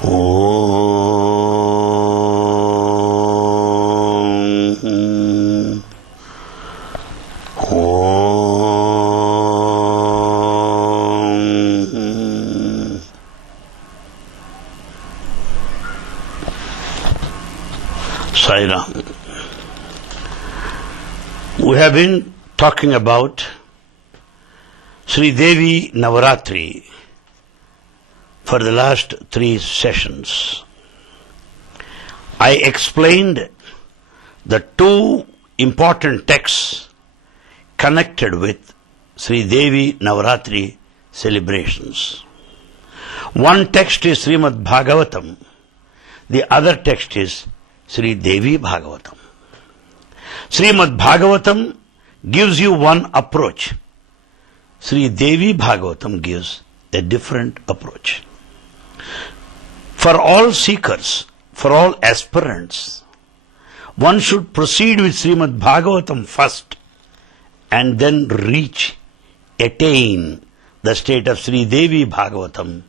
Om. Om. Sai Ram. We have been talking about Sri Devi Navarathri for the last 3 sessions. I explained the 2 important texts connected with Sri Devi Navarathri celebrations. One text is Srimad Bhagavatam, the other text is Sri Devi Bhagavatam. Srimad Bhagavatam gives you one approach. Sri Devi Bhagavatam gives a different approach. For all seekers, for all aspirants, one should proceed with Srimad Bhagavatam first and then attain the state of Sri Devi Bhagavatam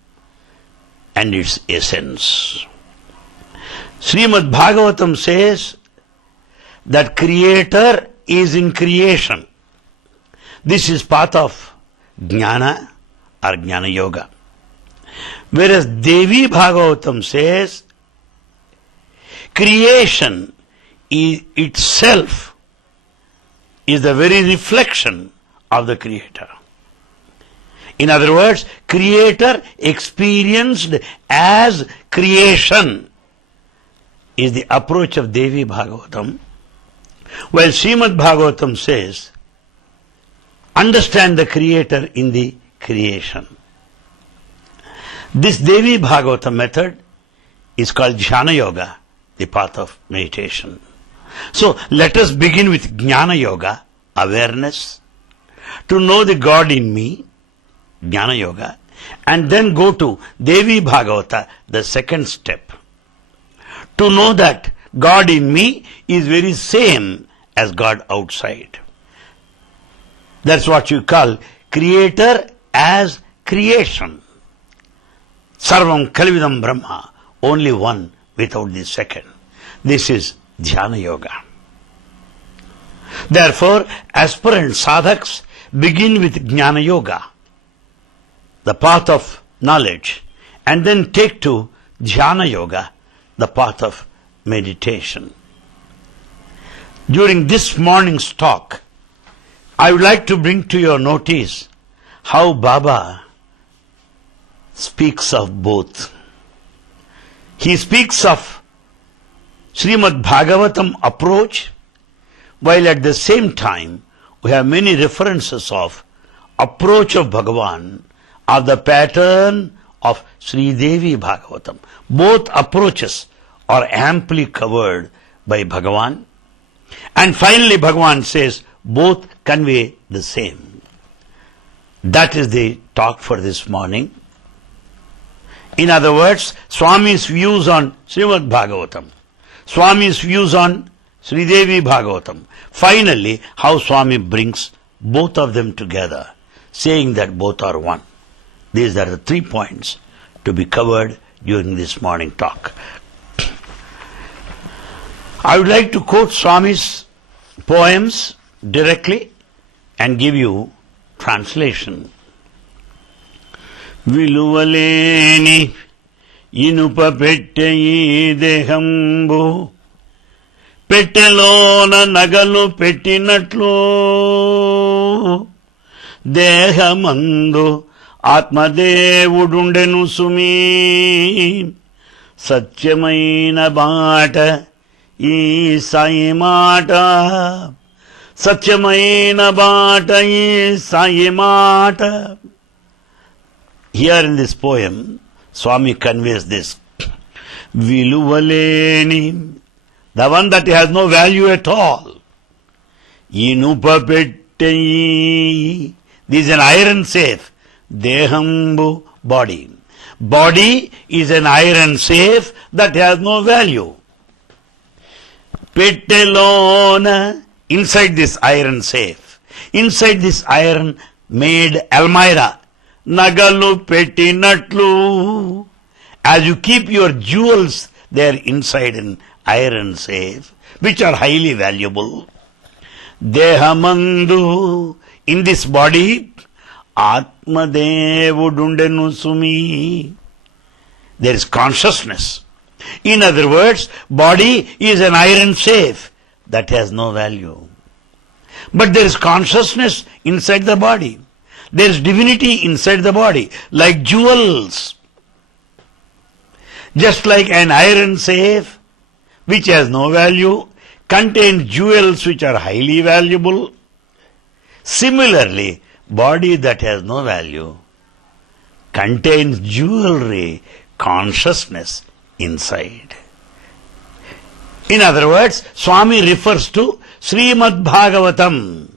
and its essence. Srimad Bhagavatam says that Creator is in creation. This is path of Jnana or Jnana Yoga. Whereas Devi Bhagavatam says creation itself is the very reflection of the Creator. In other words, Creator experienced as creation is the approach of Devi Bhagavatam, while Srimad Bhagavatam says understand the Creator in the creation. This Devi Bhagavatam method is called Jnana Yoga, the path of meditation. So let us begin with Jnana Yoga, awareness, to know the God in me, Jnana Yoga, and then go to Devi Bhagavata, the second step, to know that God in me is very same as God outside. That's what you call Creator as creation. Sarvam Kalvidam Brahma, only one without the second. This is Dhyana Yoga. Therefore, aspirant sadhaks begin with Jnana Yoga, the path of knowledge, and then take to Dhyana Yoga, the path of meditation. During this morning's talk, I would like to bring to your notice how Baba speaks of both. He speaks of Srimad Bhagavatam approach, while at the same time we have many references of approach of Bhagavan of the pattern of Sri Devi Bhagavatam. Both approaches are amply covered by Bhagavan. And finally Bhagavan says both convey the same. That is the talk for this morning. In other words, Swami's views on Srimad Bhagavatam, Swami's views on Sri Devi Bhagavatam. Finally, how Swami brings both of them together, saying that both are one. These are the 3 points to be covered during this morning talk. I would like to quote Swami's poems directly and give you translation. Viluvaleni inupa petteyi dehambu పెట్టెలోన నగలు పెట్టినట్లు దేహమందు ఆత్మదేవుడుండెను sumi సత్యమైన బాట ఈ సాయి మాట సత్యమైన బాట ఈ సాయి మాట. Here in this poem, Swami conveys this. విలువలేని, the one that has no value at all. Inupa petteyi, this is an iron safe. Dehambu, body. Body is an iron safe that has no value. Pettelona, inside this iron safe, inside this iron made almirah, nagalu pettinatlu, as As you keep your jewels there inside an iron safe, which are highly valuable, Dehamandu, in this body, Atmadevudundenu sumi. There is consciousness. In other words, body is an iron safe that has no value. But there is consciousness inside the body. There is divinity inside the body, like jewels. Just like an iron safe, which has no value, contains jewels which are highly valuable. Similarly, body that has no value contains jewelry, consciousness inside. In other words, Swami refers to Srimad Bhagavatam.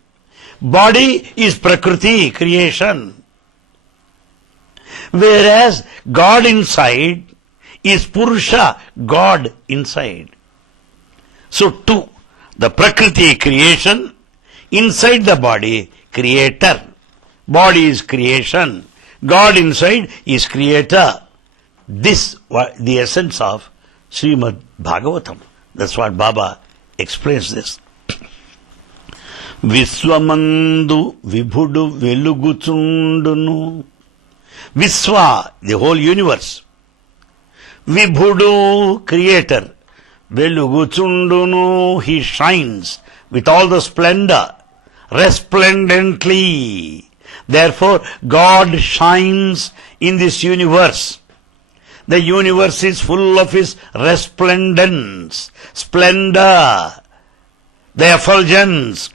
Body is Prakriti, creation. Whereas God inside is Purusha, God inside. So two, the Prakriti, creation, inside the body, creator. Body is creation. God inside is creator. This was the essence of Srimad Bhagavatam. That's what Baba explains this. Viswamandu vibhudu veluguchundunu. Viswa, the whole universe. Vibhudu, creator. Veluguchundunu, he shines with all the splendor, resplendently. Therefore, God shines in this universe. The universe is full of His resplendence, splendor, the effulgence.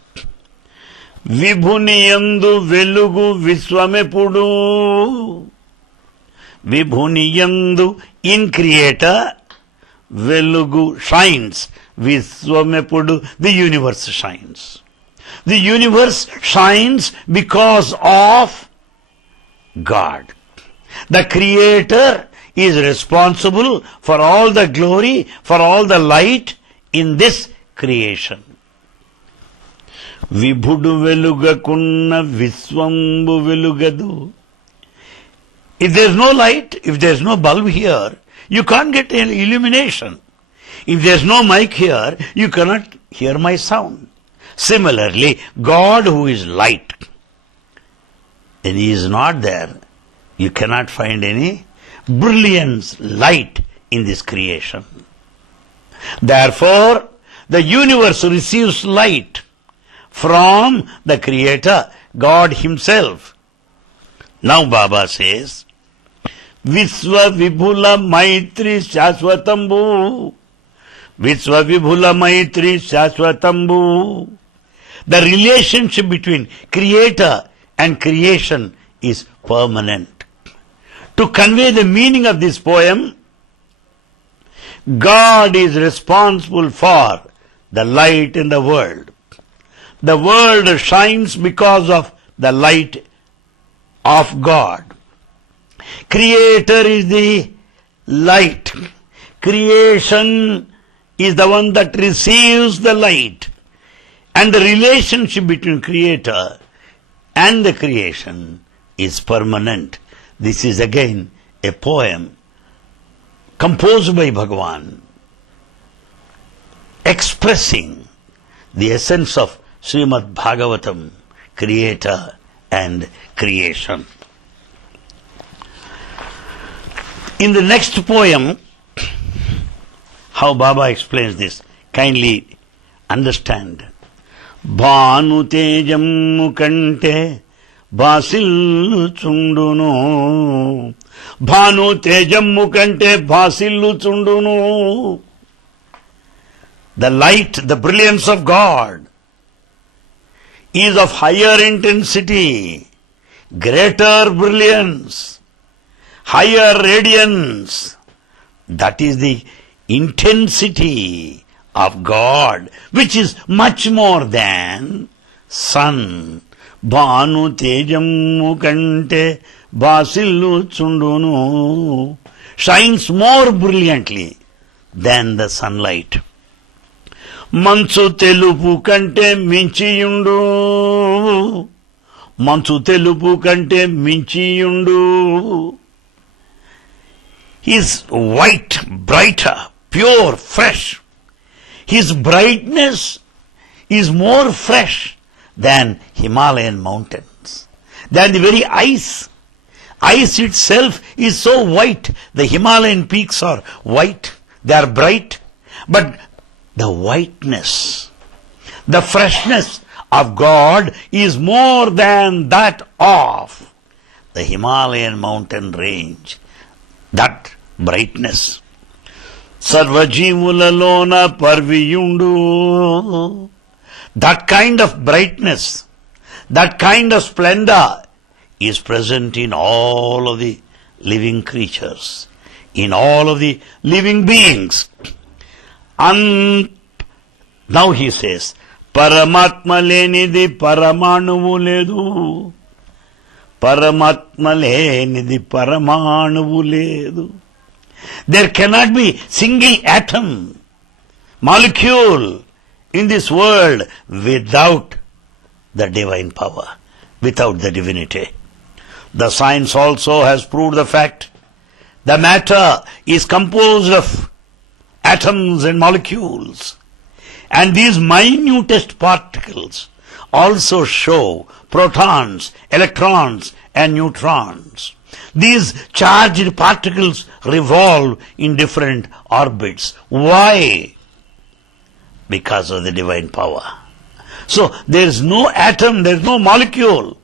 Vibhuniyandu velugu viswamepudu. Vibhuniyandu, in creator, velugu shines, viswamepudu, the universe shines. The universe shines because of God. The creator is responsible for all the glory, for all the light in this creation. Vibhudu velugakunna viswambu velugadu. If there is no light, if there is no bulb here, you can't get any illumination. If there is no mic here, you cannot hear my sound. Similarly, God who is light, and He is not there, you cannot find any brilliance, light in this creation. Therefore, the universe receives light from the Creator, God Himself. Now Baba says, Visva Vibhula Maitri Shaswatambu. Visva Vibhula Maitri Shaswatambu. The relationship between Creator and creation is permanent. To convey the meaning of this poem, God is responsible for the light in the world. The world shines because of the light of God. Creator is the light. Creation is the one that receives the light. And the relationship between Creator and the creation is permanent. This is again a poem composed by Bhagavan, expressing the essence of Srimad Bhagavatam, Creator and creation. In the next poem, how Baba explains this, kindly understand. Bhanu tejammu kante Bhasillu chundunu. Bhanu tejammu kante bhasillu chundunu. The light, the brilliance of God is of higher intensity, greater brilliance, higher radiance. That is the intensity of God, which is much more than sun. Bhanu tejammu kante bhasillu chundunu. Shines more brilliantly than the sunlight. Manchu telupu kante minchiyundu. Manchu telupu kante minchiyundu. is white, brighter, pure, fresh. His brightness is more fresh than Himalayan mountains, than the very ice. Ice itself is so white. The Himalayan peaks are white. They are bright. But the whiteness, the freshness of God is more than that of the Himalayan mountain range. That brightness. Sarvajivulalona parviyundu. That kind of brightness, that kind of splendor is present in all of the living creatures, in all of the living beings. Now he says, Paramatma lenidi paramanuvu ledu. Paramatma lenidi paramanuvu ledu. There cannot be single atom, molecule in this world without the divine power, without the divinity. The science also has proved the fact. The matter is composed of atoms and molecules. And these minutest particles also show protons, electrons and neutrons. These charged particles revolve in different orbits. Why? Because of the divine power. So there is no atom, there is no molecule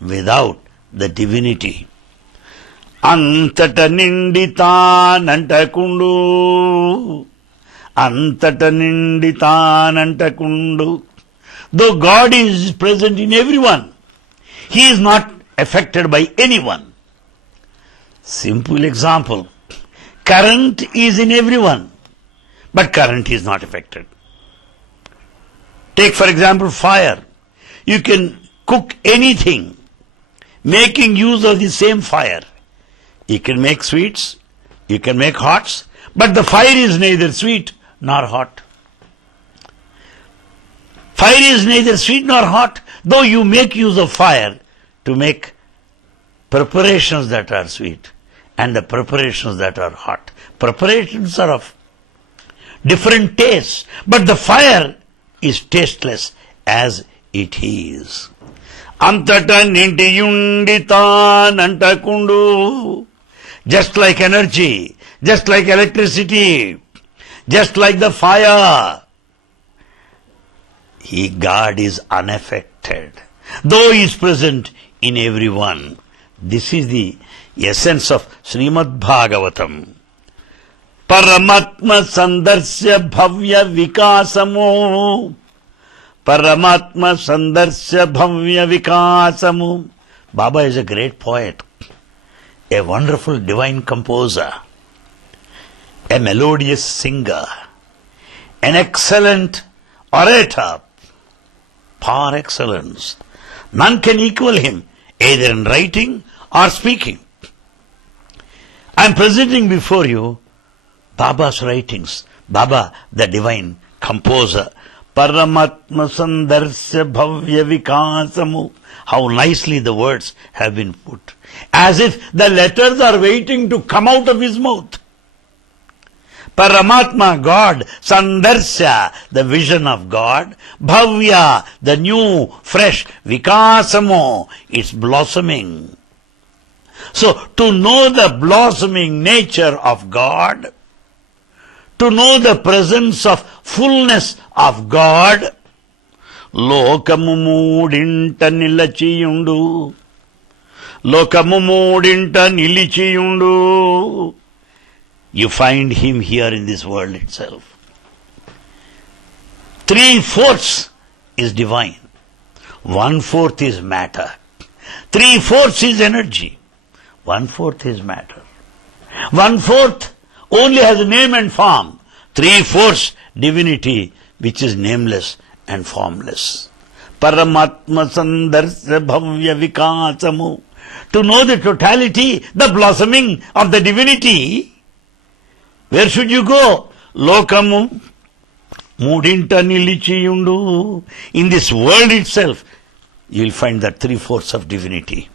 without the divinity. Antata nindita Antata nindita. Though God is present in everyone, He is not affected by anyone. Simple example. Current is in everyone, but current is not affected. Take for example fire. You can cook anything making use of the same fire. You can make sweets, you can make hots, but the fire is neither sweet nor hot. Fire is neither sweet nor hot, though you make use of fire to make preparations that are sweet and the preparations that are hot. Preparations are of different tastes, but the fire is tasteless as it is. Antata nintiyundita nantakundu. Just like energy, just like electricity, just like the fire, God is unaffected, though He is present in everyone. This is the essence of Srimad Bhagavatam. Paramatma sandarsya bhavya vikasamu. Paramatma sandarsya bhavya vikasamu. Baba is a great poet, a wonderful divine composer, a melodious singer, an excellent orator, par excellence. None can equal him, either in writing or speaking. I am presenting before you Baba's writings. Baba, the divine composer. Paramatma sandarsya bhavya vikasamu. How nicely the words have been put. As if the letters are waiting to come out of his mouth. Paramatma, God. Sandarsya, the vision of God. Bhavya, the new, fresh. Vikasamo, it's blossoming. So, to know the blossoming nature of God, to know the presence of fullness of God, lokamu moodinta nilachiyundu. Lokamu moodinta nilichiyundu. You find Him here in this world itself. 3/4 is divine. 1/4 is matter. 3/4 is energy. 1/4 is matter. 1/4 only has a name and form. 3/4 divinity, which is nameless and formless. Paramatma sandarsya bhavya vikasamu. To know the totality, the blossoming of the divinity, where should you go? Lokamu moodinta nilichiyundu. In this world itself, you will find that 3/4 of divinity,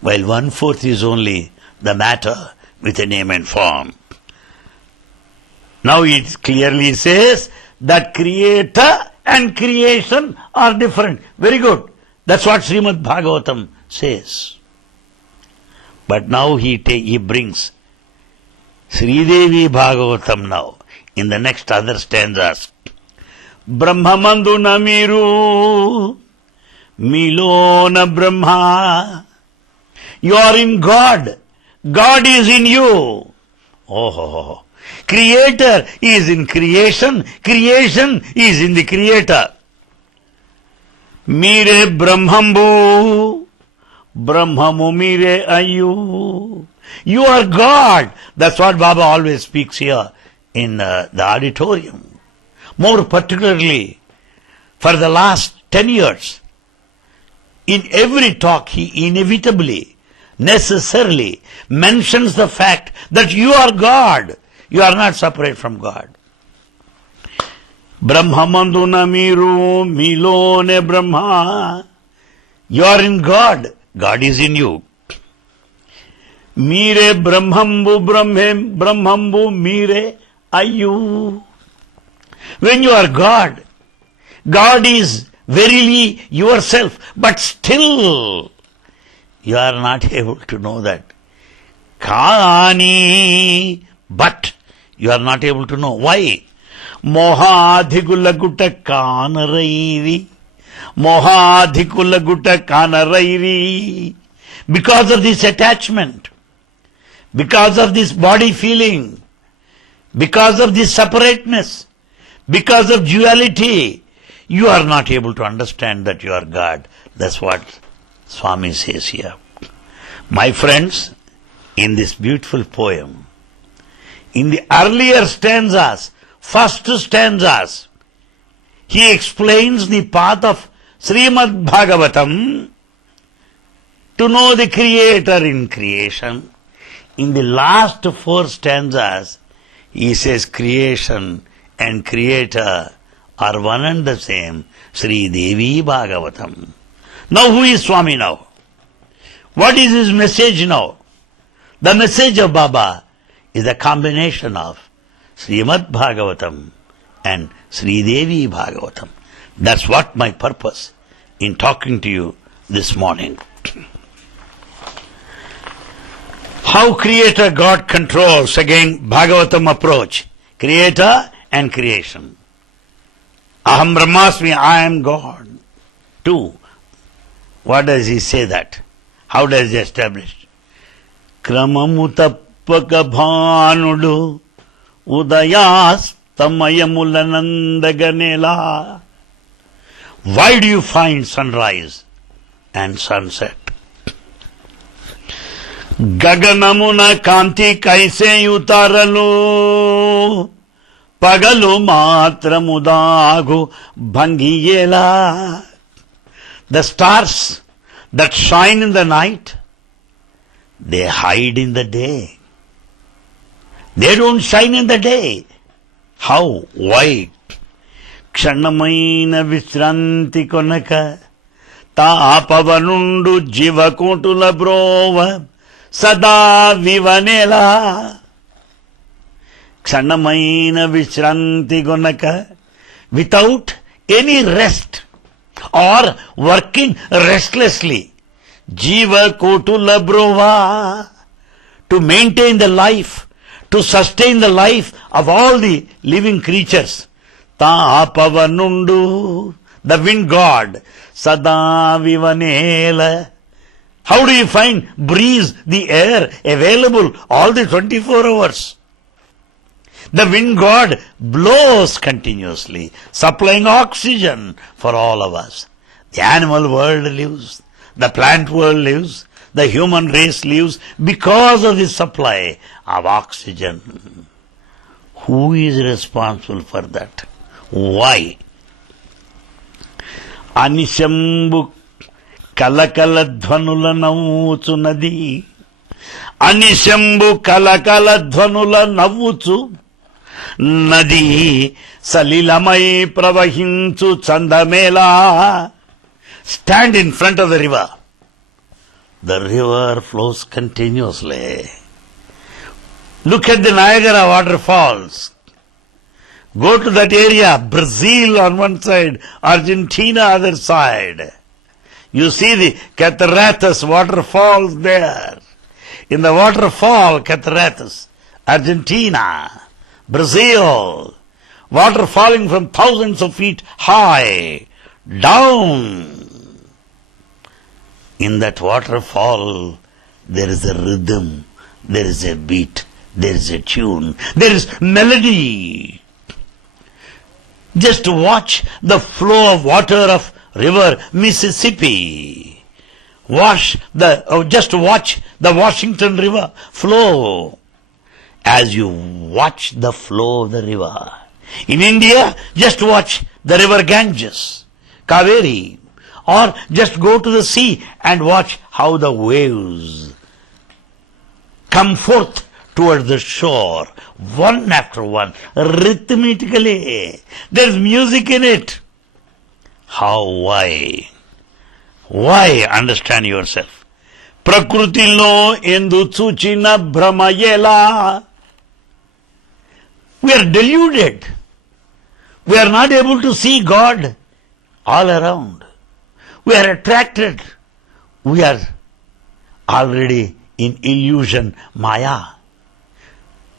while 1/4 is only the matter with a name and form. Now it clearly says that creator and creation are different. Very good. That's what Srimad Bhagavatam says. But now he brings Sri Devi Bhagavatam now in the next other stanzas. Brahmamanduna miru milona Brahma. You are in God. God is in you. Oh. Creator is in creation. Creation is in the Creator. Mire Brahmambu. Brahmamu mire ayu. You are God. That's what Baba always speaks here in the auditorium. More particularly, for the last 10 years, in every talk he inevitably, necessarily mentions the fact that you are God. You are not separate from God. Brahmamanduna miru milone Brahma. You are in God. God is in you. Mire Brahmambu Brahmambu mire ayu. When you are God, God is verily yourself, but still you are not able to know that. Kani, but you are not able to know. Why? Mohadhikula kanarairi. Mohadhikula kanarairi. Because of this attachment, because of this body feeling, because of this separateness, because of duality, you are not able to understand that you are God. That's what Swami says here. My friends, in this beautiful poem, in the earlier stanzas, first stanzas, he explains the path of Srimad Bhagavatam to know the Creator in creation. In the last 4 stanzas, he says creation and Creator are one and the same. Sri Devi Bhagavatam. Now who is Swami now? What is his message now? The message of Baba is a combination of Srimad Bhagavatam and Sri Devi Bhagavatam. That's what my purpose in talking to you this morning. How Creator God controls, again Bhagavatam approach. Creator and creation. Aham Brahmasmi, I am God. 2. What does he say that? How does he establish? Kramamutappaka bhanudu udayas tamayamulanandaganela. Why do you find sunrise and sunset? Gaganamuna kanti kaise utaralu pagalu matramudagu bhangiyela. The stars that shine in the night, they hide in the day. They don't shine in the day. How? Why? Kshanamaina Vishranti Konaka Tapavanundu Jivakotula Brova Sada Vivanela. Kshanamaina Vishranti Konaka, without any rest or working restlessly. Jiva Kotula Brova, to maintain the life, to sustain the life of all the living creatures. Tapavanundu, the wind god. Sada Vivanela. How do you find breeze, the air available all the 24 hours? The wind god blows continuously, supplying oxygen for all of us. The animal world lives, the plant world lives, the human race lives because of the supply of oxygen. Who is responsible for that? Why? Anishambu kalakala dhvanula navuchu nadi. Anishambu kalakala dhvanula navuchu nadi salilamai pravahinchu chandamela. Stand in front of the river. The river flows continuously. Look at the Niagara waterfalls. Go to that area, Brazil on one side, Argentina other side. You see the cataratas, waterfalls there. In the waterfall, cataratas, Argentina, Brazil, water falling from thousands of feet high, down. In that waterfall, there is a rhythm, there is a beat, there is a tune, there is melody. Just watch the flow of water of river Mississippi. Just watch the Washington River flow. As you watch the flow of the river. In India, just watch the river Ganges, Kaveri. Or just go to the sea and watch how the waves come forth towards the shore, one after one, rhythmically. There's music in it. How? Why? Why? Understand yourself. Prakrutilo endu chuchina brahmayela. We are deluded. We are not able to see God all around. We are attracted. We are already in illusion, Maya.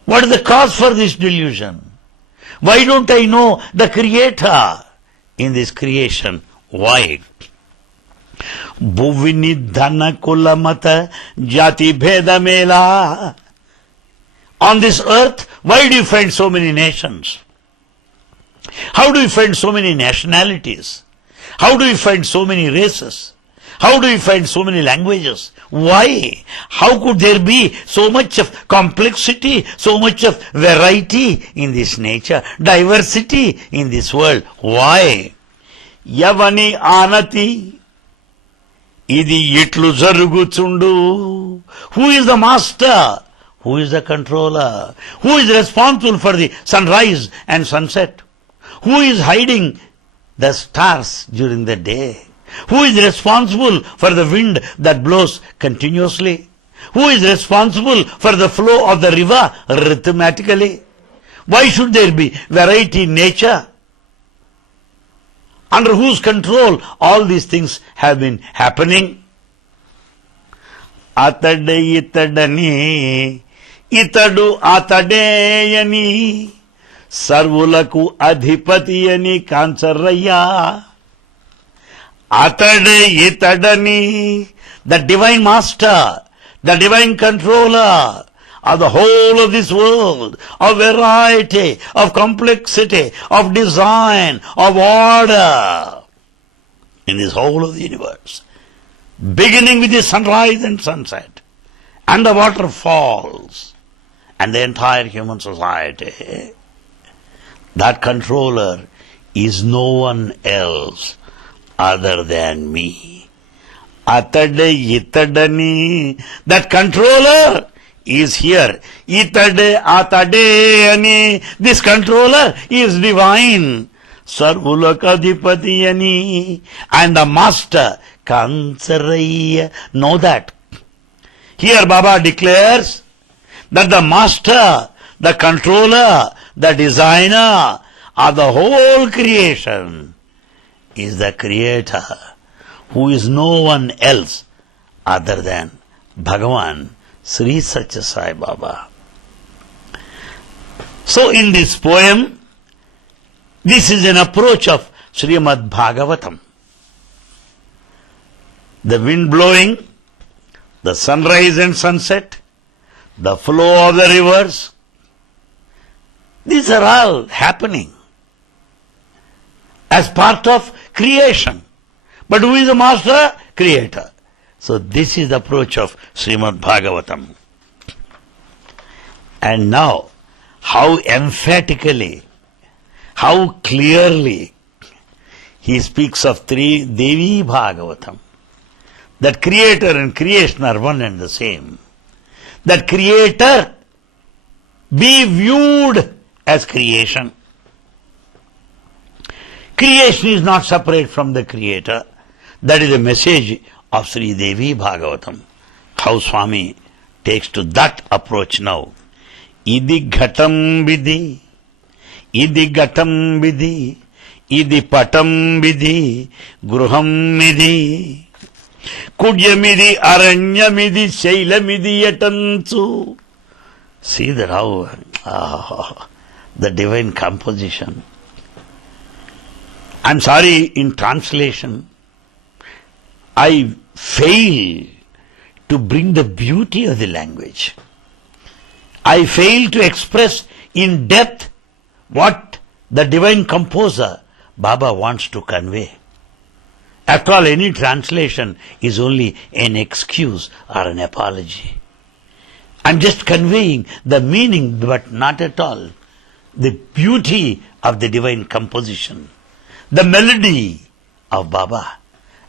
What is the cause for this delusion? Why don't I know the Creator in this creation? Why? Bhuvini dhana kula mata jati bheda mela. On this earth, why do you find so many nations? How do you find so many nationalities? How do you find so many races? How do you find so many languages? Why? How could there be so much of complexity, so much of variety in this nature, diversity in this world? Why? Yavani anati idi itlu zaruguchundu. Who is the master? Who is the controller? Who is responsible for the sunrise and sunset? Who is hiding the stars during the day? Who is responsible for the wind that blows continuously? Who is responsible for the flow of the river rhythmically? Why should there be variety in nature? Under whose control all these things have been happening? Atade itadani, itadu atadeyani, sarvulaku adhipatiyani kancharaya. Atade itadani, the divine master, the divine controller of the whole of this world, of variety, of complexity, of design, of order in this whole of the universe. Beginning with the sunrise and sunset, and the waterfalls, and the entire human society. That controller is no one else other than me. Atade itadani, that controller is here. Itade atade ani, this controller is divine. Sarvulakadhipati ani, and the master Kansaraya. Know that. Here Baba declares that the master, the controller, the designer of the whole creation is the Creator, who is no one else other than Bhagavan Sri Satya Sai Baba. So in this poem, this is an approach of Srimad Bhagavatam. The wind blowing, the sunrise and sunset, the flow of the rivers, these are all happening as part of creation. But who is the master? Creator. So this is the approach of Srimad Bhagavatam. And now, how emphatically, how clearly he speaks of three Devi Bhagavatam. That creator and creation are one and the same. That creator be viewed as creation. Creation is not separate from the creator. That is the message of Sri Devi Bhagavatam. How Swami takes to that approach now. Idi ghatam vidhi, Idi gatam vidhi, idi patam vidhi, gruham vidhi. Kudyamidi, aranyamidi, shailamidi yatansu. See that how the divine composition. I'm sorry, in translation, I fail to bring the beauty of the language. I fail to express in depth what the divine composer, Baba, wants to convey. After all, any translation is only an excuse or an apology. I'm just conveying the meaning, but not at all the beauty of the divine composition, the melody of Baba.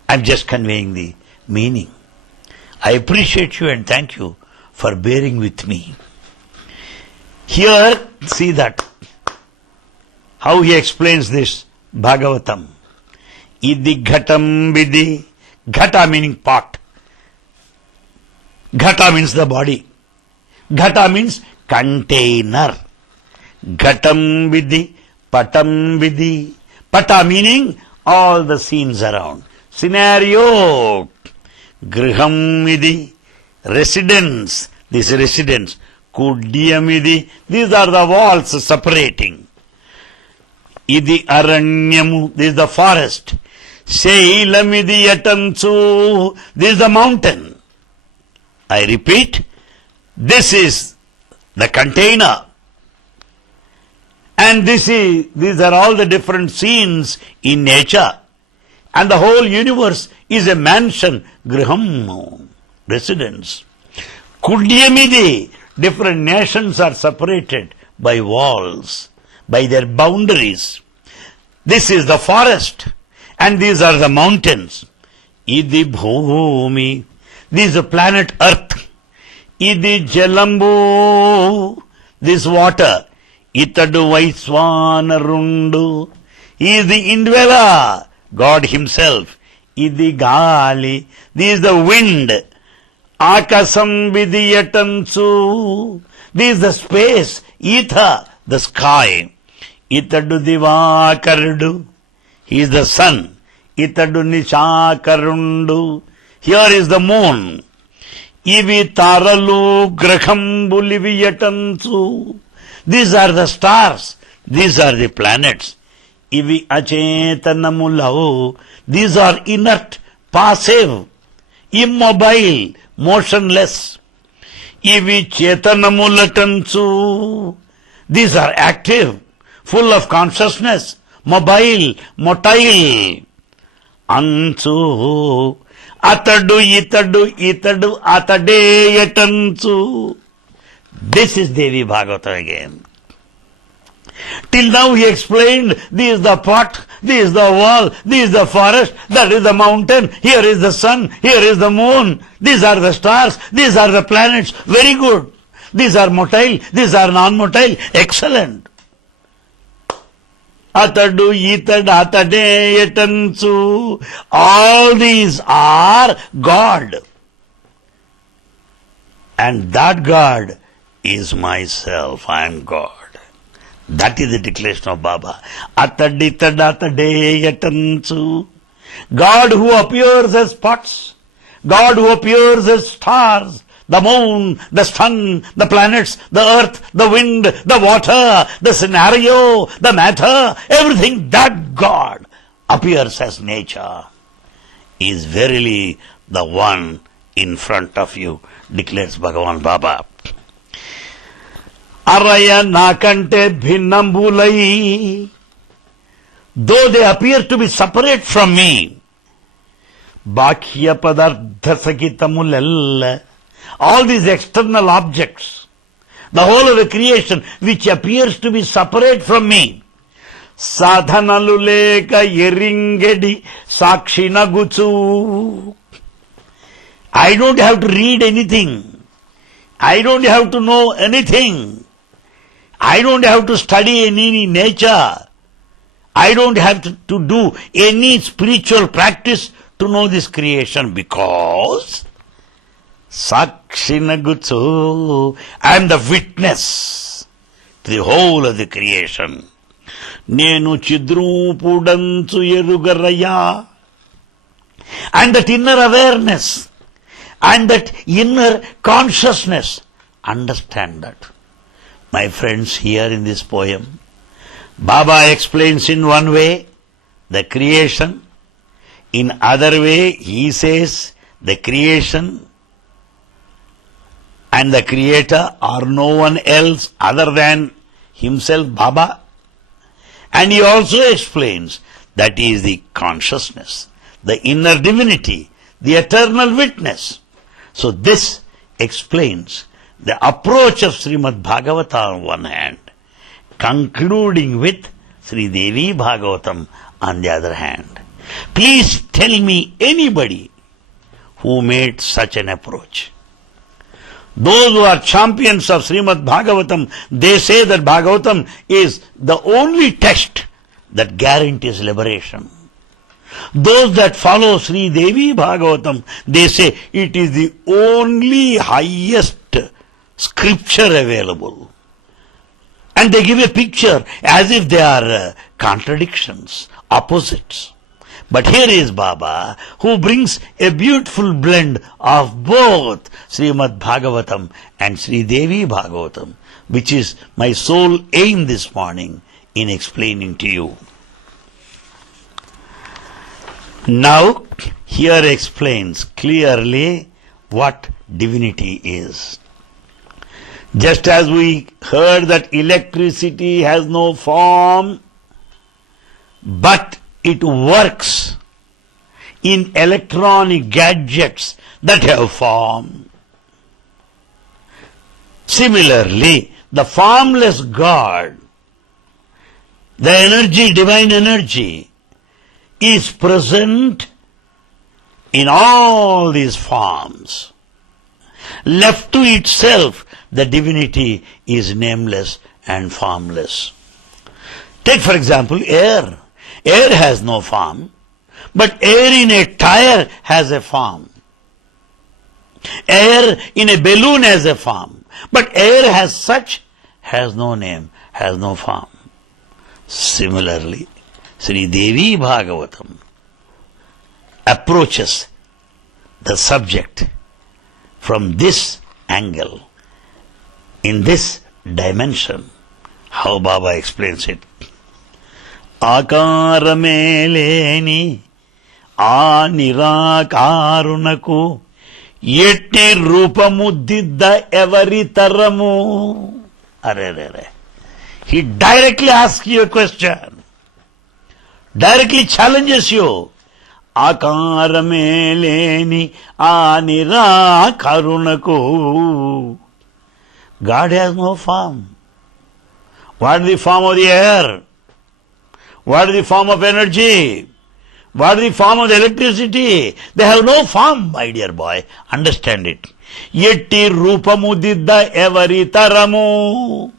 I'm just conveying the meaning. I appreciate you and thank you for bearing with me. Here, see that, how he explains this Bhagavatam. Idi ghatam vidhi. Ghata meaning pot. Ghata means the body. Ghata means container. Ghatam vidhi, patam vidhi. Pata meaning all the scenes around. Scenario. Griham vidhi, residence. This residence. Kudyam vidhi. These are the walls separating. Idi aranyamu. This is the forest. Shailamidi yatansu. This is the mountain. I repeat, this is the container. And these are all the different scenes in nature. And the whole universe is a mansion, griham, residence. Kudyamidi, different nations are separated by walls, by their boundaries. This is the forest, and these are the mountains. Idi bhumi, this is the planet Earth. Idi jalambu, this water. Itadu vaisvanarundu, he is the indweller, God himself. Idi gali, this is the wind. Akasam vidiyatansu, this is the space, ether, the sky. Itadu divakardu, he is the sun. Itadu nishakarundu, here is the moon. Ivi taralu graham buliviyatansu, these are the stars, these are the planets. Ivi achetanamulau, these are inert, passive, immobile, motionless. Ivi chetanamulatansu, these are active, full of consciousness, mobile, motile. Ansu, atadu, itadu, atadeyatansu. This is Devi Bhagavata again. Till now he explained, this is the pot, this is the wall, this is the forest, that is the mountain, here is the sun, here is the moon, these are the stars, these are the planets. Very good. These are motile, these are non-motile. Excellent. Atadu, itad, atade, yatansu. All these are God. And that God is myself. I am God. That is the declaration of Baba. Ataditad, atade, yatansu. God who appears as spots. God who appears as stars. The moon, the sun, the planets, the earth, the wind, the water, the scenario, the matter, everything that God appears as nature is verily the one in front of you, declares Bhagavan Baba. Araya nakante bhinnambulai. Though they appear to be separate from me, bakhya padartha sakitamulalla. All these external objects, the whole of the creation which appears to be separate from me, sadhanaluleka yeringedi sakshinaguchu. I don't have to read anything. I don't have to know anything. I don't have to study any nature. I don't have to do any spiritual practice to know this creation, because Sakshinaguchu, I am the witness to the whole of the creation. Nenu chidrupudanchu erugaraya. And that inner awareness and that inner consciousness, understand that. My friends, here in this poem, Baba explains in one way the creation, in other way he says the creation and the creator are no one else other than himself, Baba. And he also explains that he is the consciousness, the inner divinity, the eternal witness. So this explains the approach of Srimad Bhagavata on one hand, concluding with Sri Devi Bhagavatam on the other hand. Please tell me anybody who made such an approach. Those who are champions of Srimad Bhagavatam, they say that Bhagavatam is the only text that guarantees liberation. Those that follow Sri Devi Bhagavatam, they say it is the only highest scripture available. And they give a picture as if they are contradictions, opposites. But here is Baba who brings a beautiful blend of both Srimad Bhagavatam and Sri Devi Bhagavatam, which is my sole aim this morning in explaining to you. Now, here explains clearly what divinity is. Just as we heard that electricity has no form, but it works in electronic gadgets that have form. Similarly, the formless God, the energy, divine energy, is present in all these forms. Left to itself, the divinity is nameless and formless. Take for example air. Air has no form, but air in a tire has a form. Air in a balloon has a form, but air as such has no name, has no form. Similarly, Sri Devi Bhagavatam approaches the subject from this angle, in this dimension. How Baba explains it. ఆకారమేలేని ఆ నిరాకారునకు ఎట్టి రూపము దిద్ద ఎవరి తరము. అరే. He directly asks you a question. Directly challenges you. ఆకారమేలేని ఆ నిరాకారునకు. God has no form. What is the form of the air? What is the form of energy? What is the form of the electricity? They have no form, my dear boy. Understand it. Yetti rupamu didda evari taramu.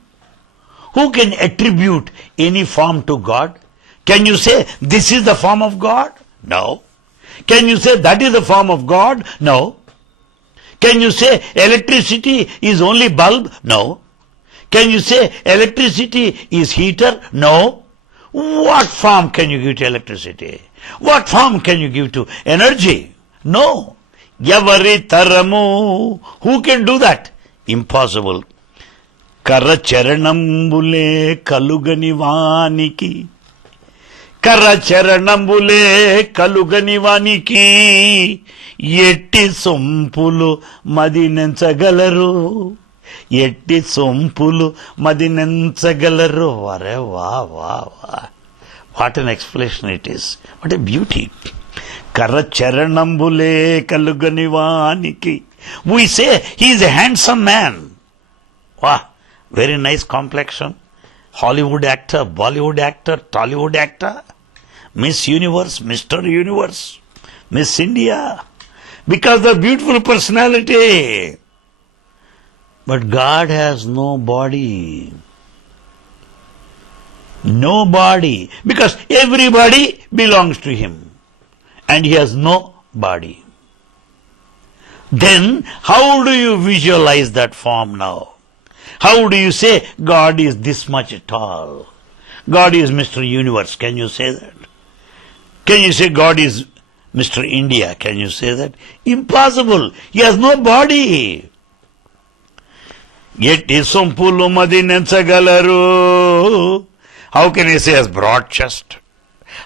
Who can attribute any form to God? Can you say this is the form of God? No. Can you say that is the form of God? No. Can you say electricity is only bulb? No. Can you say electricity is heater? No. What form can you give to electricity? What form can you give to energy? No. Yavari taramu. Who can do that? Impossible. Karacharanambule kalugani vaniki. Karacharanambule kalugani vaniki. Yetti sompulu madinensagalaru. ఎట్టి సొంపులు మదినంచగలరు. వరే వా వా వా. What an explanation it is. What a beauty. కరచరణంబులే కలుగని వానికి. We say he is a handsome man. Wow, very nice complexion. Hollywood actor, Bollywood actor, Tollywood actor, Miss Universe, Mr. Universe, Miss India. Because of beautiful personality. But God has no body. No body. Because everybody belongs to Him. And He has no body. Then, how do you visualize that form now? How do you say God is this much tall? God is Mr. Universe. Can you say that? Can you say God is Mr. India? Can you say that? Impossible. He has no body. Yet Isumpulu Madinensagalaru. How can I say he has broad chest?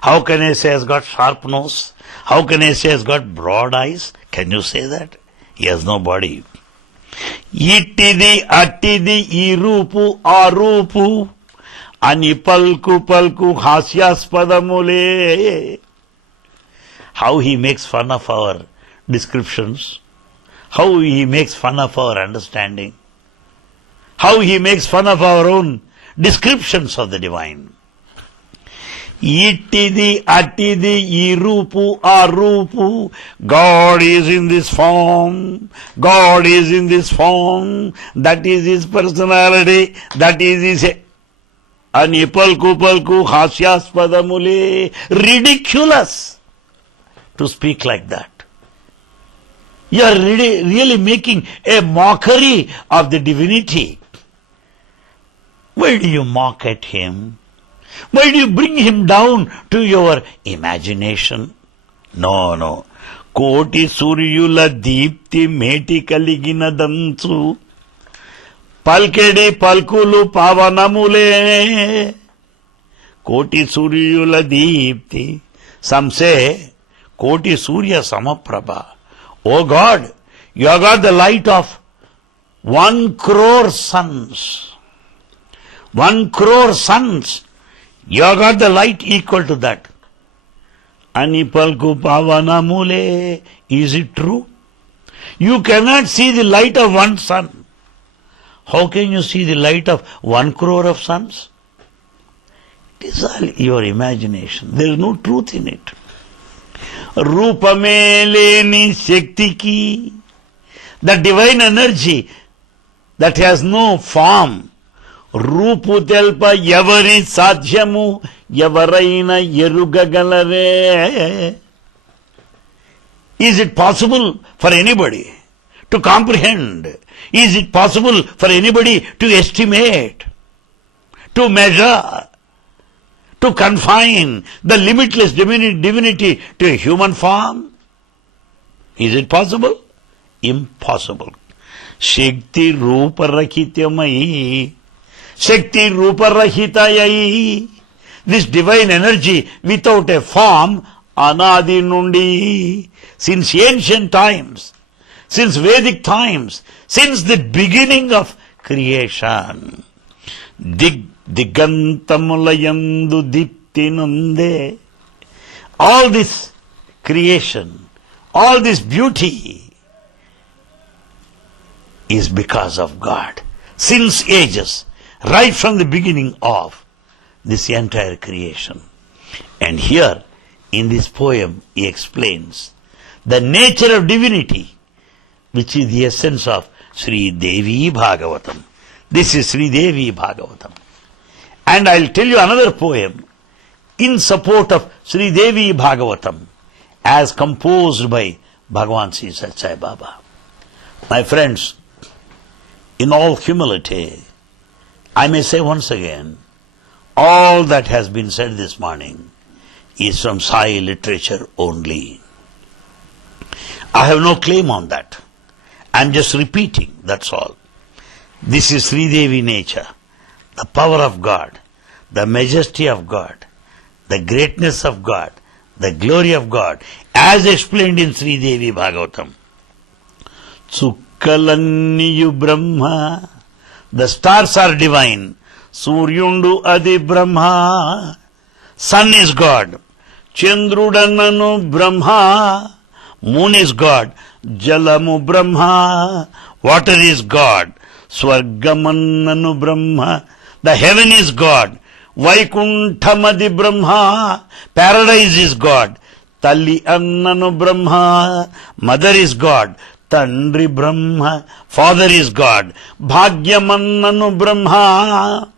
How can I say he has got sharp nose? How can I say he has got broad eyes? Can you say that? He has no body. Ittidi, attidi, irupu, arupu, ani palku, palku, hasyaspadamule. How he makes fun of our descriptions. How he makes fun of our understanding. How he makes fun of our own descriptions of the divine. Ittidi, attidi, irupu, arupu. God is in this form. God is in this form. That is his personality. That is his anipalku palku hasyaspadamule. Ridiculous to speak like that. You are really making a mockery of the divinity. Why do you mock at him? Why do you bring him down to your imagination? No. Koti suryula deepti meti kaliginadantu palkedi palkulu pavanamule. Koti suryula deepti. Some say Koti Surya Samaprabha. Oh God, you have got the light of 1 crore suns. 1 crore suns. You have got the light equal to that. Anipalku pavanamule. Is it true? You cannot see the light of one sun. How can you see the light of 1 crore of suns? It is all your imagination. There is no truth in it. Rupamele Shaktiki. The divine energy that has no form. Rupu telpa yavari sadhyamu yavaraina yerugagalare. Is it possible for anybody to comprehend? Is it possible for anybody to estimate, to measure, to confine the limitless divinity to a human form? Is it possible? Impossible. Shakti Rupa Rahityamai. Shakti Rupa Rahitayai. This divine energy without a form, Anadi Nundi. Since ancient times, since Vedic times, since the beginning of creation. Digantamulayandu Diptinunde. All this creation, all this beauty is because of God. Since ages, right from the beginning of this entire creation. And here, in this poem, he explains the nature of divinity, which is the essence of Sri Devi Bhagavatam. This is Sri Devi Bhagavatam. And I'll tell you another poem in support of Sri Devi Bhagavatam, as composed by Bhagavan Sri Satsai Baba. My friends, in all humility, I may say once again, all that has been said this morning is from Sai literature only. I have no claim on that. I'm just repeating, that's all. This is Sri Devi nature, the power of God, the majesty of God, the greatness of God, the glory of God, as explained in Sri Devi Bhagavatam. Chukkalanniyu Brahma. The stars are divine. Suryundu Adi Brahma. Sun is God. Chandrudananu Brahma. Moon is God. Jalamu Brahma. Water is God. Swargamannanu Brahma. The heaven is God. Vaikunthamadi Brahma. Paradise is God. Tali Annanu Brahma. Mother is God. Tandri Brahma. Father is God. Bhagyamannanu Brahma.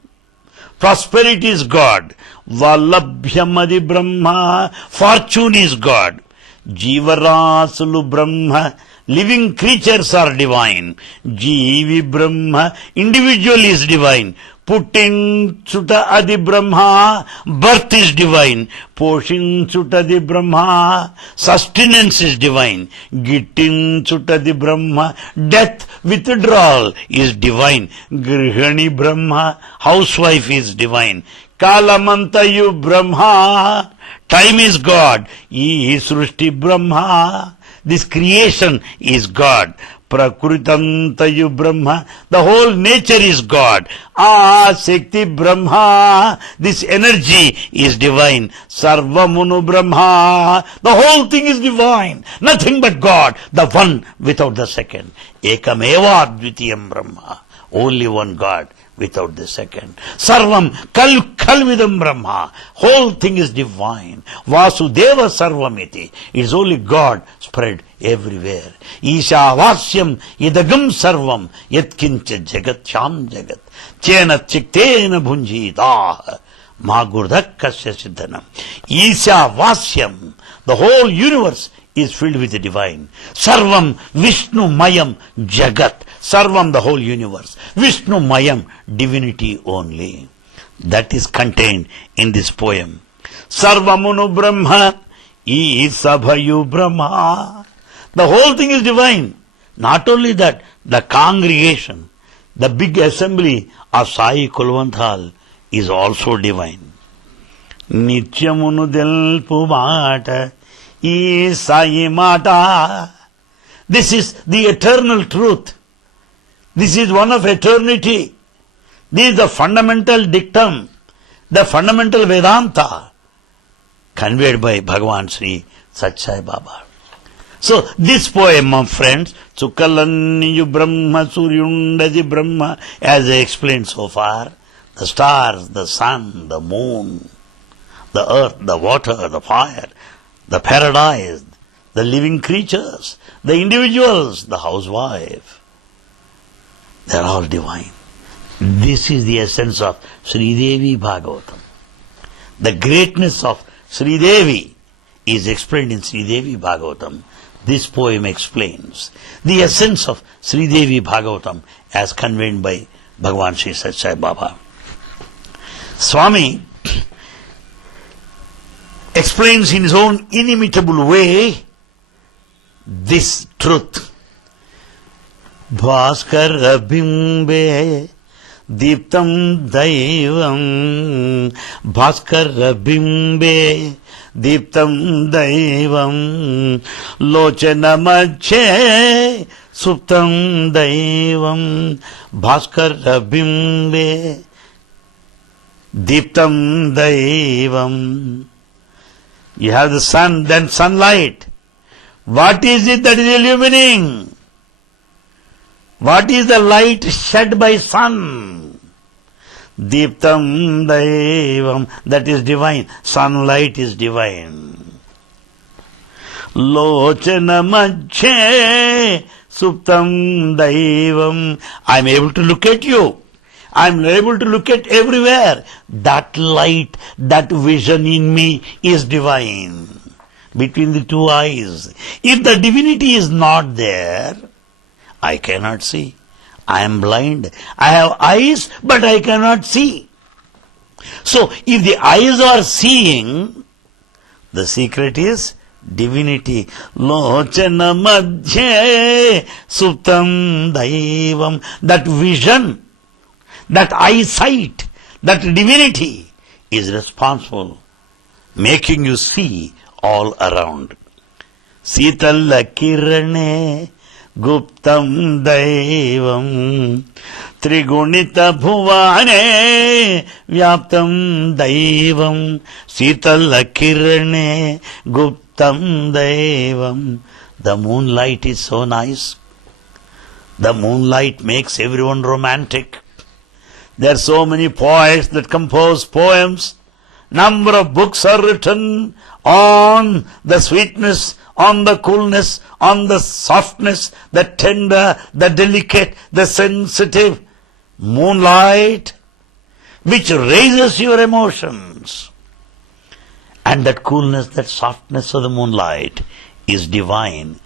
Prosperity is God. Valabhyamadi Brahma. Fortune is God. Jivarasulu Brahma. Living creatures are divine. Jivi Brahma. Individual is divine. Putting Adi Brahma, birth is divine. Poshinchutadi Brahma, sustenance is divine. Gittinchutadi Brahma, death, withdrawal is divine. Grihani Brahma, housewife is divine. Kalamantayu Brahma, time is God. Ye Srushti Brahma, this creation is God. Prakritantayu Brahma, the whole nature is God. Shakti Brahma, this energy is divine. Sarvamunu Brahma, the whole thing is divine. Nothing but God, the one without the second. Ekameva Advitiyam Brahma, only one God without the second. Sarvam Kalvidam Brahma, whole thing is divine. Vasudeva Sarvamiti, it's only God spread everywhere. Ishavasyam idagam sarvam yatkincha jagat sham jagat chena chiktena bhunjita magurdhakkasya siddhanam. Ishavasyam, the whole universe is filled with the divine. Sarvam Vishnu Mayam Jagat. Sarvam, the whole universe. Vishnu Mayam, divinity only. That is contained in this poem. Sarvamunu Brahma, Isabhayu Brahma. The whole thing is divine. Not only that, the congregation, the big assembly of Sai Kulvanthal is also divine. Nityamunu delpu mata, Sai mata. This is the eternal truth. This is one of eternity. This is the fundamental dictum, the fundamental Vedanta conveyed by Bhagavan Sri Satsai Baba. So this poem, my friends, Sukalanniyu Brahma Suryundadi Brahma, as I explained so far, the stars, the sun, the moon, the earth, the water, the fire, the paradise, the living creatures, the individuals, the housewife, they are all divine. This is the essence of Sri Devi Bhagavatam. The greatness of Sri Devi is explained in Sri Devi Bhagavatam. This poem explains the essence of Sri Devi Bhagavatam as conveyed by Bhagavan Sri Satsai Baba. Swami explains in his own inimitable way this truth. Bhaskara bimbe Deeptam Daivam, Bhaskara Bimbe, Deeptam Daivam, Lochana Mache, Suptam Daivam, Bhaskara Bimbe, Deeptam Daivam. You have the sun, then sunlight. What is it that is illuminating? What is the light shed by sun? Deeptam Daivam, that is divine. Sunlight is divine. Lochana Majhe Suptam Daivam. I am able to look at you. I am able to look at everywhere. That light, that vision in me is divine. Between the two eyes. If the divinity is not there, I cannot see. I am blind. I have eyes, but I cannot see. So, if the eyes are seeing, the secret is divinity. Lochana Madhye Suptam Daivam. That vision, that eyesight, that divinity is responsible, making you see all around. Sitala Kirane Guptam Daivam Trigunita Bhuvane Vyaptam Daivam Sitala Kirane Guptam Daivam. The moonlight is so nice. The moonlight makes everyone romantic. There are so many poets that compose poems. Number of books are written on the sweetness, on the coolness, on the softness, the tender, the delicate, the sensitive moonlight, which raises your emotions. And that coolness, that softness of the moonlight is divine.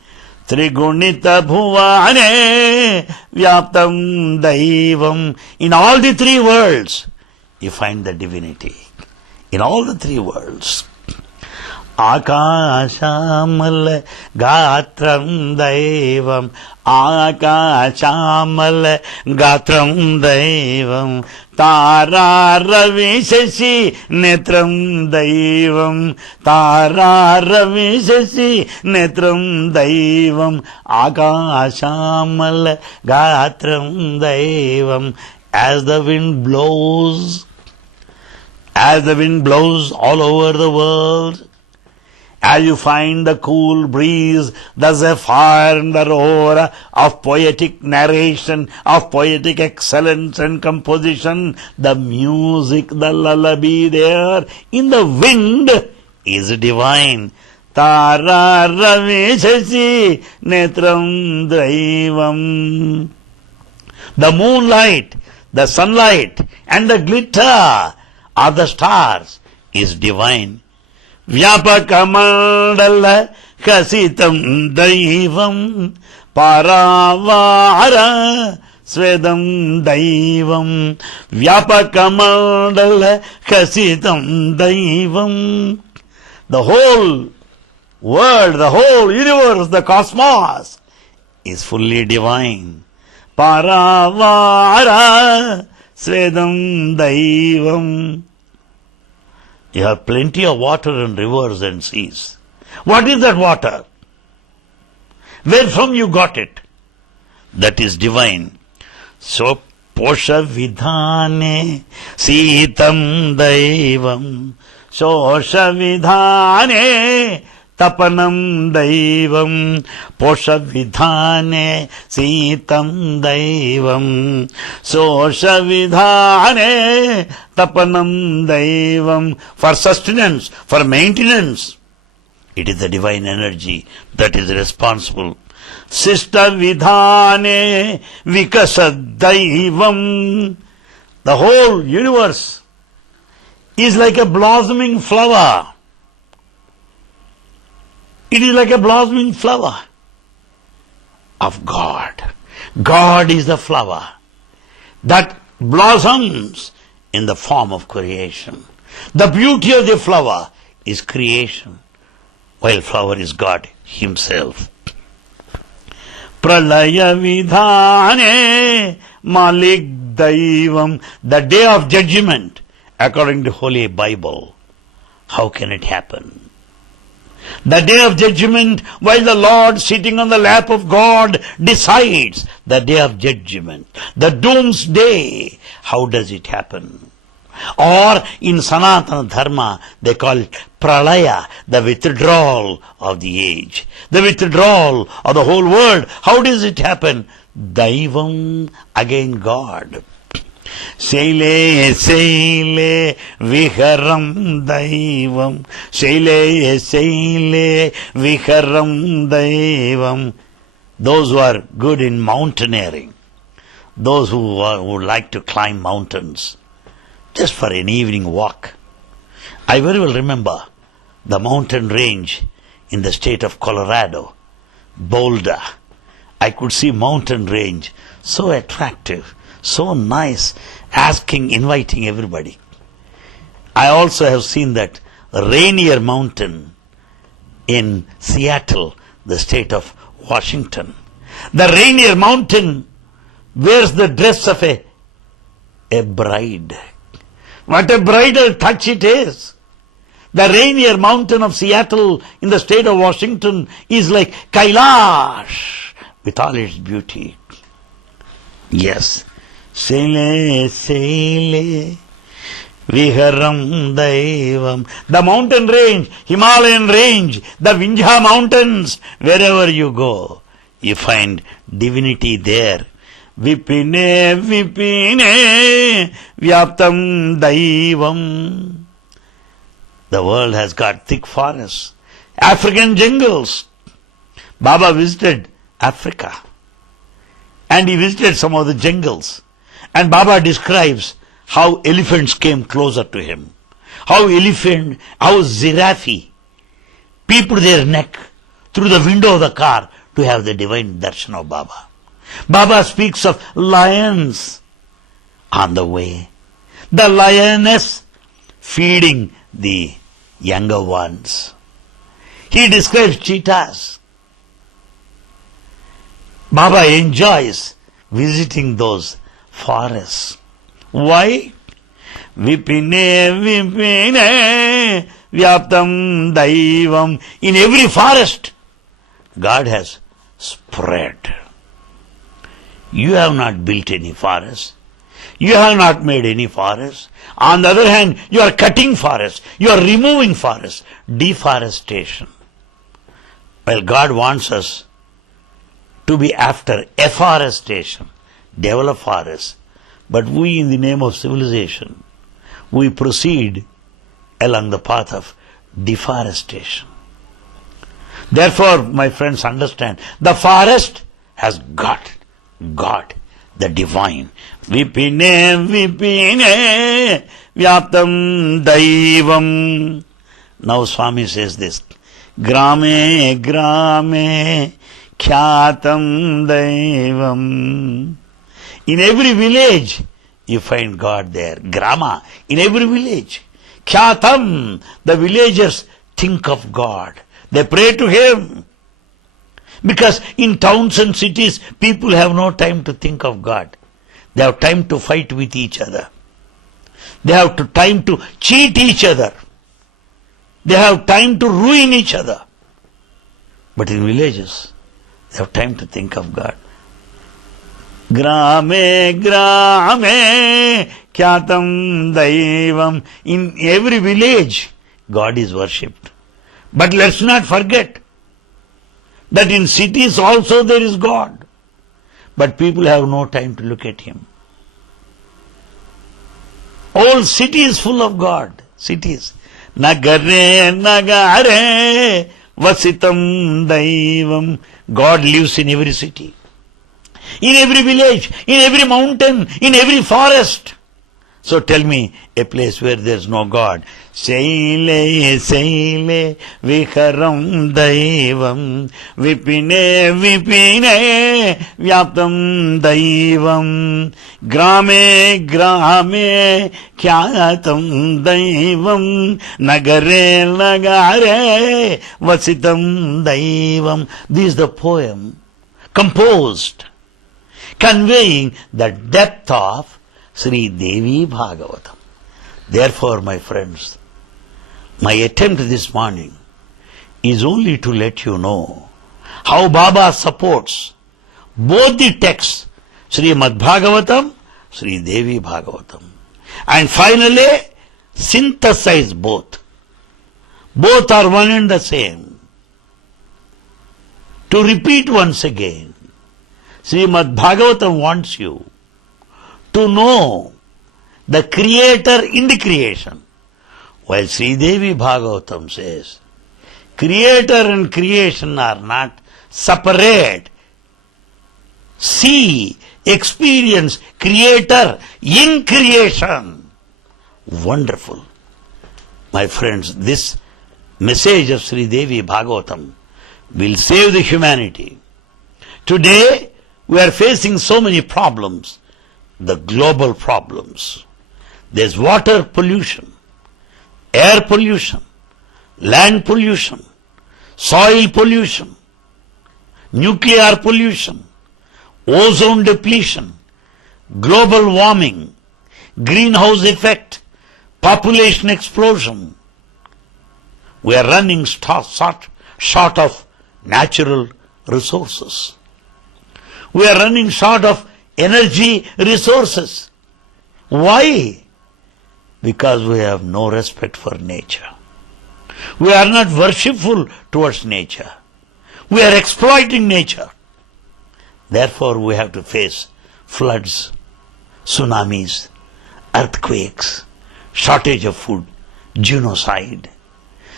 Trigunita bhuvane vyaptam daivam. In all the three worlds, you find the divinity. In all the three worlds. Akashamal gatram daivam. Akashamal gatram daivam. Tara ravi shashi netram daivam. Tara ravi shashi netram daivam. Akashamal gatram daivam. As the wind blows all over the world, as you find the cool breeze, the zephyr and the roar of poetic narration, of poetic excellence and composition, the music, the lullaby there in the wind is divine. Tara ravi shashi netram daivam. The moonlight, the sunlight and the glitter of the stars is divine. Vyapakamandala kasitam daivam. Paravara svedam daivam. Vyapakamandala kasitam daivam. The whole world, the whole universe, the cosmos is fully divine. Paravara svedam daivam. You have plenty of water and rivers and seas. What is that water? Where from you got it? That is divine. So, posha vidhane sitam daivam. Sosha vidhane tapanam daivam. Posha vidhane sitam daivam. Sosha vidhane tapanam daivam. For sustenance, for maintenance, it is the divine energy that is responsible. Sista vidhane vikasad daivam. The whole universe is like a blossoming flower. It is like a blossoming flower of God. God is the flower that blossoms in the form of creation. The beauty of the flower is creation, while flower is God Himself. Pralaya vidhane malik daivam. The day of judgment, according to Holy Bible, how can it happen? The day of judgment, while the Lord sitting on the lap of God decides the day of judgment, the doomsday, how does it happen? Or in Sanatana Dharma, they call it Pralaya, the withdrawal of the age, the withdrawal of the whole world. How does it happen? Daivam, again God. Shaile shaile viharam daivam. Shaile shaile viharam daivam. Those who are good in mountaineering, those who would like to climb mountains, just for an evening walk. I very well remember the mountain range in the state of Colorado, Boulder. I could see mountain range, so attractive, so nice, inviting everybody. I also have seen that Rainier Mountain in Seattle, the state of Washington. The Rainier Mountain wears the dress of a bride. What a bridal touch it is. The Rainier Mountain of Seattle in the state of Washington is like Kailash with all its beauty. Yes. Sele, sele, viharam daivam. The mountain range, Himalayan range, the Vindhya mountains, wherever you go, you find divinity there. Vipine, vipine, vyaptam daivam. The world has got thick forests, African jungles. Baba visited Africa and he visited some of the jungles. And Baba describes how elephants came closer to him. How giraffe peeped their neck through the window of the car to have the divine darshan of Baba. Baba speaks of lions on the way. The lioness feeding the younger ones. He describes cheetahs. Baba enjoys visiting those forests. Why? Vipine vipine vyaptam daivam. In every forest, God has spread. You have not built any forest. You have not made any forest. On the other hand, you are cutting forest. You are removing forest. Deforestation. Well, God wants us to be after afforestation, develop forests. But we, in the name of civilization, we proceed along the path of deforestation. Therefore, my friends, understand, the forest has got the divine. Vipine vipine vyaptam daivam. Now Swami says this. Grame grame khyatam daivam. In every village you find God there. Grama, in every village. Khyatam, the villagers think of God. They pray to Him. Because in towns and cities, people have no time to think of God. They have time to fight with each other. They have time to cheat each other. They have time to ruin each other. But in villages, they have time to think of God. Grame, grame, khyatam daivam. In every village, God is worshipped. But let's not forget that in cities also there is God. But people have no time to look at Him. All city is full of God. Cities. Nagare, nagare, vasitam daivam. God lives in every city. In every village, in every mountain, in every forest. So tell me a place where there is no God. Saile, saile, vikaram daivam, vipine, vipine, vyaptam daivam, grame, grame, khyatam daivam, nagare, nagare, vasitam daivam. This is the poem composed, conveying the depth of Sri Devi Bhagavatam. Therefore, my friends, my attempt this morning is only to let you know how Baba supports both the texts, Srimad Bhagavatam, Sri Devi Bhagavatam, and finally synthesize both. Both are one and the same. To repeat once again, Srimad Bhagavatam wants you to know the Creator in the creation, while Sri Devi Bhagavatam says, Creator and creation are not separate. See, experience Creator in creation. Wonderful. My friends, this message of Sri Devi Bhagavatam will save the humanity. Today, we are facing so many problems, the global problems. There's water pollution, air pollution, land pollution, soil pollution, nuclear pollution, ozone depletion, global warming, greenhouse effect, population explosion. We are running short of natural resources. We are running short of energy resources. Why? Because we have no respect for nature. We are not worshipful towards nature. We are exploiting nature. Therefore, we have to face floods, tsunamis, earthquakes, shortage of food, genocide,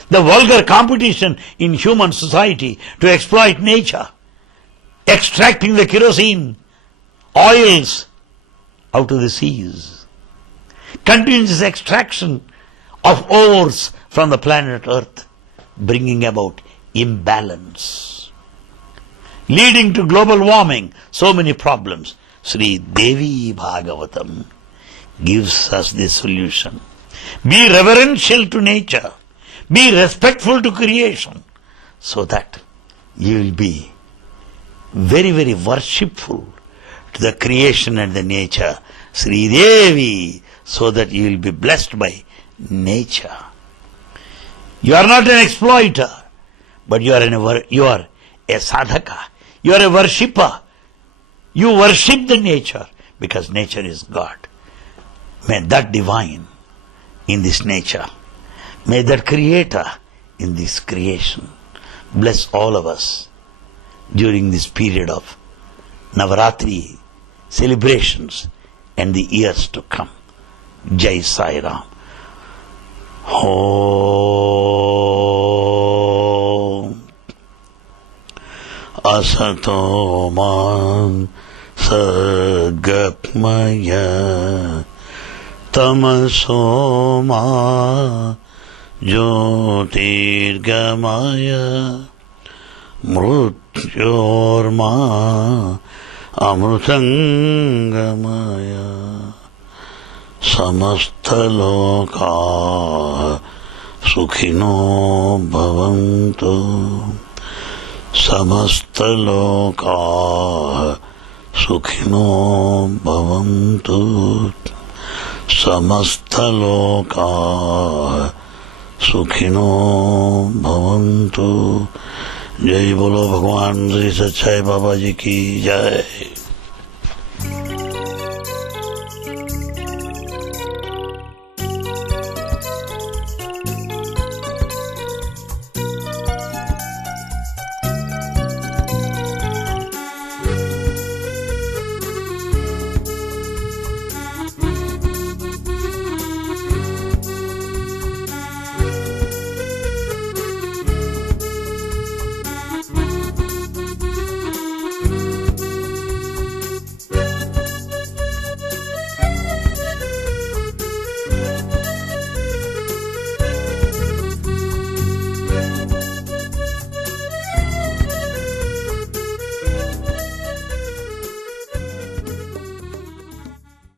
the vulgar competition in human society to exploit nature, extracting the kerosene, oils out of the seas, continuous extraction of ores from the planet Earth, bringing about imbalance. leading to global warming, so many problems. Sri Devi Bhagavatam gives us the solution. Be reverential to nature. Be respectful to creation, so that you will be very, very worshipful to the creation and the nature. Sri Devi, so that you will be blessed by nature. You are not an exploiter, but you are a sadhaka. You are a worshipper. You worship the nature because nature is God. May that divine in this nature, may that creator in this creation bless all of us during this period of Navarathri celebrations and the years to come. Jai Sai Ram. Om Asato Man Sadgakmaya Tamaso Ma Jyotirgamaya Mrutyorma Amrutangamaya Samastaloka Sukhino Bhavantu Samastaloka Sukhino Bhavantu Samastaloka Sukhino Bhavantu. जय बोलो भगवान श्री सच्चाई बाबा जी की जय।